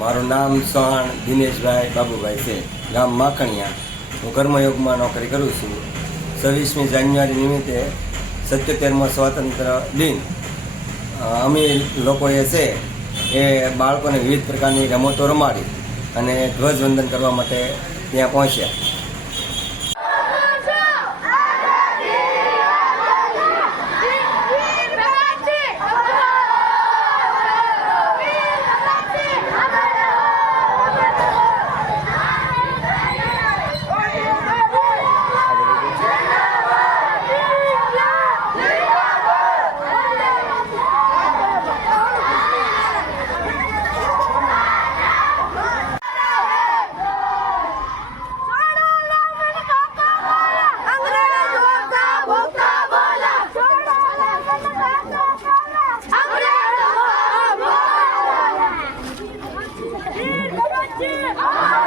મારું નામ ચૌહાણ દિનેશભાઈ બાબુભાઈ છે, ગામ માખણિયા. હું કર્મયોગમાં નોકરી કરું છું. 26મી જાન્યુઆરી નિમિત્તે 77મો સ્વાતંત્ર્ય દિન અમે લોકોએ છે એ બાળકોને વિવિધ પ્રકારની રમતો રમાડી અને ધ્વજવંદન કરવા માટે ત્યાં પહોંચ્યા. Yeah!